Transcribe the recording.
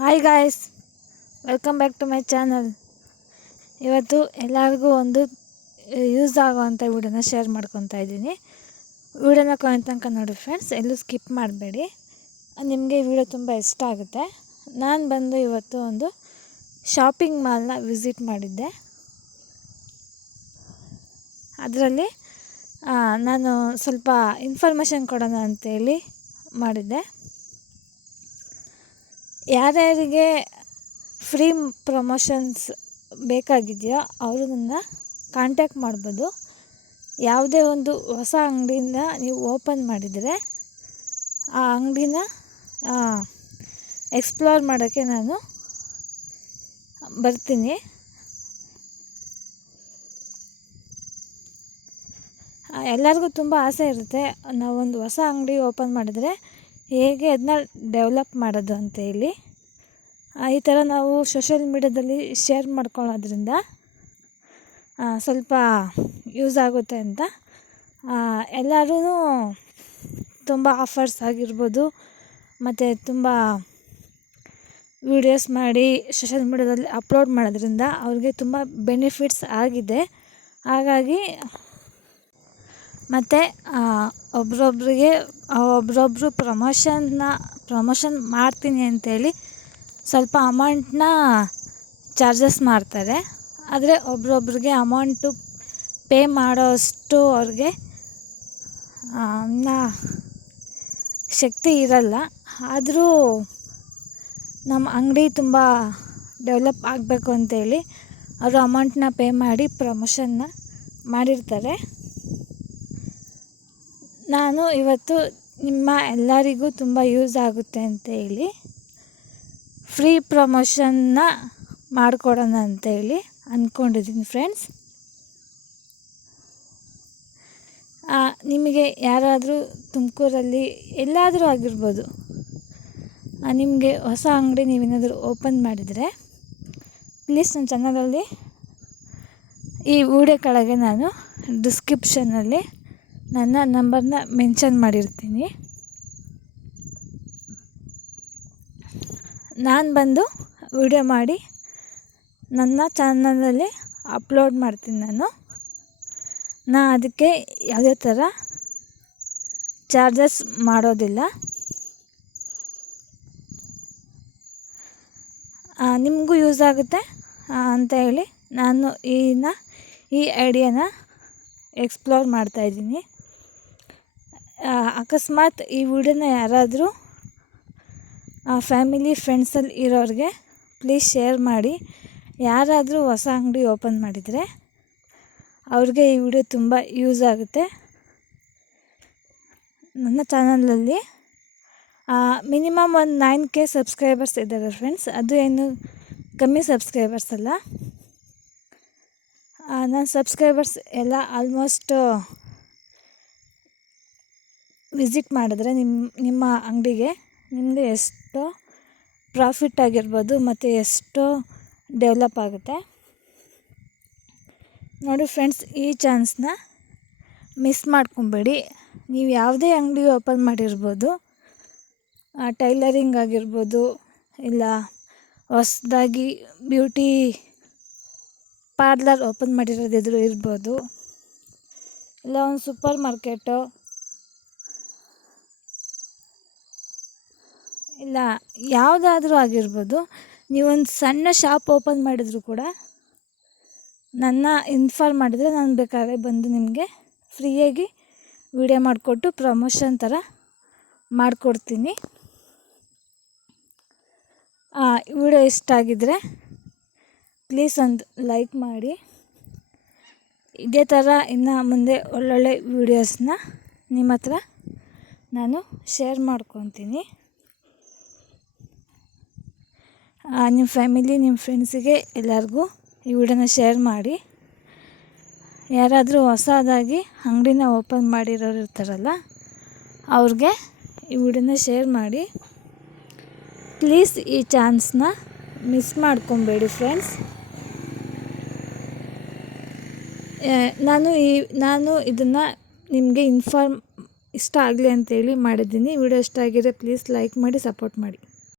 Hi guys, welcome back to my channel. ಇವತ್ತು ಎಲ್ಲರಿಗೂ ಒಂದು ಯೂಸ್ ಆಗೋವಂಥ ವಿಡಿಯೋನ ಶೇರ್ ಮಾಡ್ಕೊತಾ ಇದ್ದೀನಿ. ವಿಡಿಯೋನ ಕೊನೆ ತನಕ ನೋಡಿ ಫ್ರೆಂಡ್ಸ್, ಎಲ್ಲೂ ಸ್ಕಿಪ್ ಮಾಡಬೇಡಿ. ನಿಮಗೆ ವಿಡಿಯೋ ತುಂಬ ಇಷ್ಟ ಆಗುತ್ತೆ. ನಾನು ಬಂದು ಇವತ್ತು ಒಂದು ಶಾಪಿಂಗ್ ಮಾಲ್ನ ವಿಸಿಟ್ ಮಾಡಿದ್ದೆ. ಅದರಲ್ಲಿ ನಾನು ಸ್ವಲ್ಪ ಇನ್ಫಾರ್ಮೇಷನ್ ಕೊಡೋಣ ಅಂತೇಳಿ ಮಾಡಿದ್ದೆ. ಯಾರ್ಯಾರಿಗೆ ಫ್ರೀ ಪ್ರಮೋಷನ್ಸ್ ಬೇಕಾಗಿದೆಯೋ ಅವರು ನನ್ನ ಕಾಂಟ್ಯಾಕ್ಟ್ ಮಾಡ್ಬೋದು. ಯಾವುದೇ ಒಂದು ಹೊಸ ಅಂಗಡಿಯಿಂದ ನೀವು ಓಪನ್ ಮಾಡಿದರೆ ಆ ಅಂಗಡಿನ ಎಕ್ಸ್ಪ್ಲೋರ್ ಮಾಡೋಕ್ಕೆ ನಾನು ಬರ್ತೀನಿ. ಎಲ್ಲರಿಗೂ ತುಂಬ ಆಸೆ ಇರುತ್ತೆ, ನಾವೊಂದು ಹೊಸ ಅಂಗಡಿ ಓಪನ್ ಮಾಡಿದರೆ ಹೇಗೆ ಅದನ್ನ ಡೆವಲಪ್ ಮಾಡೋದು ಅಂತೇಳಿ. ಈ ಥರ ನಾವು ಸೋಷಿಯಲ್ ಮೀಡ್ಯಾದಲ್ಲಿ ಶೇರ್ ಮಾಡ್ಕೊಳ್ಳೋದ್ರಿಂದ ಸ್ವಲ್ಪ ಯೂಸ್ ಆಗುತ್ತೆ ಅಂತ ಎಲ್ಲರೂ ತುಂಬ ಆಫರ್ಸ್ ಆಗಿರ್ಬೋದು ಮತ್ತು ತುಂಬ ವೀಡಿಯೋಸ್ ಮಾಡಿ ಸೋಷಿಯಲ್ ಮೀಡ್ಯಾದಲ್ಲಿ ಅಪ್ಲೋಡ್ ಮಾಡೋದ್ರಿಂದ ಅವ್ರಿಗೆ ತುಂಬ ಬೆನಿಫಿಟ್ಸ್ ಆಗಿದೆ. ಹಾಗಾಗಿ ಮತ್ತು ಒಬ್ರೊಬ್ಬರು ಪ್ರಮೋಷನ್ ಮಾಡ್ತೀನಿ ಅಂತೇಳಿ ಸ್ವಲ್ಪ ಅಮೌಂಟನ್ನ ಚಾರ್ಜಸ್ ಮಾಡ್ತಾರೆ. ಆದರೆ ಒಬ್ರೊಬ್ರಿಗೆ ಅಮೌಂಟು ಪೇ ಮಾಡೋಷ್ಟು ಅವ್ರಿಗೆ ಶಕ್ತಿ ಇರಲ್ಲ. ಆದರೂ ನಮ್ಮ ಅಂಗಡಿ ತುಂಬ ಡೆವಲಪ್ ಆಗಬೇಕು ಅಂತೇಳಿ ಅವರು ಅಮೌಂಟನ್ನ ಪೇ ಮಾಡಿ ಪ್ರಮೋಷನ್ನ ಮಾಡಿರ್ತಾರೆ. ನಾನು ಇವತ್ತು ನಿಮ್ಮ ಎಲ್ಲರಿಗೂ ತುಂಬ ಯೂಸ್ ಆಗುತ್ತೆ ಅಂತೇಳಿ ಫ್ರೀ ಪ್ರಮೋಷನ್ನ ಮಾಡಿಕೊಡೋಣ ಅಂತೇಳಿ ಅಂದ್ಕೊಂಡಿದ್ದೀನಿ ಫ್ರೆಂಡ್ಸ್. ನಿಮಗೆ ಯಾರಾದರೂ ತುಮಕೂರಲ್ಲಿ ಎಲ್ಲಾದರೂ ಆಗಿರ್ಬೋದು, ನಿಮಗೆ ಹೊಸ ಅಂಗಡಿ ನೀವೇನಾದರೂ ಓಪನ್ ಮಾಡಿದರೆ ಪ್ಲೀಸ್ ನನ್ನ ಚಾನಲಲ್ಲಿ ಈ ವಿಡಿಯೋ ಕೆಳಗೆ ನಾನು ಡಿಸ್ಕ್ರಿಪ್ಷನ್ನಲ್ಲಿ ನನ್ನ ನಂಬರ್ನ ಮೆನ್ಷನ್ ಮಾಡಿರ್ತೀನಿ. ನಾನು ಬಂದು ವಿಡಿಯೋ ಮಾಡಿ ನನ್ನ ಚಾನಲಲ್ಲಿ ಅಪ್ಲೋಡ್ ಮಾಡ್ತೀನಿ. ನಾನು ಅದಕ್ಕೆ ಯಾವುದೇ ಥರ ಚಾರ್ಜಸ್ ಮಾಡೋದಿಲ್ಲ. ನಿಮಗೂ ಯೂಸ್ ಆಗುತ್ತೆ ಅಂತ ಹೇಳಿ ನಾನು ಈ ಐಡಿಯಾನ ಎಕ್ಸ್ಪ್ಲೋರ್ ಮಾಡ್ತಾಯಿದ್ದೀನಿ. ಅಕಸ್ಮಾತ್ ಈ ವಿಡಿಯೋನ ಯಾರಾದರೂ ಫ್ಯಾಮಿಲಿ ಫ್ರೆಂಡ್ಸಲ್ಲಿ ಇರೋರಿಗೆ ಪ್ಲೀಸ್ ಶೇರ್ ಮಾಡಿ. ಯಾರಾದರೂ ಹೊಸ ಅಂಗಡಿ ಓಪನ್ ಮಾಡಿದರೆ ಅವ್ರಿಗೆ ಈ ವಿಡಿಯೋ ತುಂಬ ಯೂಸ್ ಆಗುತ್ತೆ. ನನ್ನ ಚಾನಲಲ್ಲಿ ಮಿನಿಮಮ್ ಒಂದು 9K ಸಬ್ಸ್ಕ್ರೈಬರ್ಸ್ ಇದ್ದಾರೆ ಫ್ರೆಂಡ್ಸ್. ಅದು ಏನು ಕಮ್ಮಿ ಸಬ್ಸ್ಕ್ರೈಬರ್ಸ್ ಅಲ್ಲ. ನನ್ನ ಸಬ್ಸ್ಕ್ರೈಬರ್ಸ್ ಎಲ್ಲ ಆಲ್ಮೋಸ್ಟ್ ವಿಸಿಟ್ ಮಾಡಿದ್ರೆ ನಿಮ್ಮ ಅಂಗಡಿಗೆ ನಿಮಗೆ ಎಷ್ಟೋ ಪ್ರಾಫಿಟ್ ಆಗಿರ್ಬೋದು ಮತ್ತು ಎಷ್ಟೋ ಡೆವಲಪ್ ಆಗುತ್ತೆ. ನೋಡಿ ಫ್ರೆಂಡ್ಸ್, ಈ ಚಾನ್ಸ್ನ ಮಿಸ್ ಮಾಡ್ಕೊಬೇಡಿ. ನೀವು ಯಾವುದೇ ಅಂಗಡಿ ಓಪನ್ ಮಾಡಿರ್ಬೋದು, ಟೈಲರಿಂಗ್ ಆಗಿರ್ಬೋದು, ಇಲ್ಲ ಹೊಸದಾಗಿ ಬ್ಯೂಟಿ ಪಾರ್ಲರ್ ಓಪನ್ ಮಾಡಿರೋದಿದ್ರು ಇರ್ಬೋದು, ಇಲ್ಲ ಒಂದು ಸೂಪರ್ ಮಾರ್ಕೆಟು, ಇಲ್ಲ ಯಾವುದಾದ್ರೂ ಆಗಿರ್ಬೋದು. ನೀವೊಂದು ಸಣ್ಣ ಶಾಪ್ ಓಪನ್ ಮಾಡಿದರೂ ಕೂಡ ನನ್ನ ಇನ್ಫಾರ್ಮ್ ಮಾಡಿದರೆ ನಾನು ಬೇಕಾದ್ರೆ ಬಂದು ನಿಮಗೆ ಫ್ರೀಯಾಗಿ ವಿಡಿಯೋ ಮಾಡಿಕೊಟ್ಟು ಪ್ರಮೋಷನ್ ಥರ ಮಾಡಿಕೊಡ್ತೀನಿ. ವಿಡಿಯೋ ಇಷ್ಟ ಆಗಿದ್ದರೆ ಪ್ಲೀಸ್ ಒಂದು ಲೈಕ್ ಮಾಡಿ. ಇದೇ ಥರ ಇನ್ನು ಮುಂದೆ ಒಳ್ಳೊಳ್ಳೆ ವೀಡಿಯೋಸ್ನ ನಿಮ್ಮ ಹತ್ರ ನಾನು ಶೇರ್ ಮಾಡ್ಕೊತೀನಿ. ನಿಮ್ಮ ಫ್ಯಾಮಿಲಿ, ನಿಮ್ಮ ಫ್ರೆಂಡ್ಸಿಗೆ ಎಲ್ಲರಿಗೂ ಈ ವಿಡಿಯೋನ ಶೇರ್ ಮಾಡಿ. ಯಾರಾದರೂ ಹೊಸದಾಗಿ ಅಂಗಡಿನ ಓಪನ್ ಮಾಡಿರೋರು ಇರ್ತಾರಲ್ಲ, ಅವ್ರಿಗೆ ಈ ವಿಡಿಯೋನ ಶೇರ್ ಮಾಡಿ. ಪ್ಲೀಸ್ ಈ ಚಾನ್ಸ್ನ ಮಿಸ್ ಮಾಡ್ಕೊಬೇಡಿ ಫ್ರೆಂಡ್ಸ್. ನಾನು ಇದನ್ನು ನಿಮಗೆ ಇಷ್ಟ ಆಗಲಿ ಅಂತೇಳಿ ಮಾಡಿದ್ದೀನಿ. ವಿಡಿಯೋ ಇಷ್ಟ ಆಗಿದ್ರೆ ಪ್ಲೀಸ್ ಲೈಕ್ ಮಾಡಿ, ಸಪೋರ್ಟ್ ಮಾಡಿ.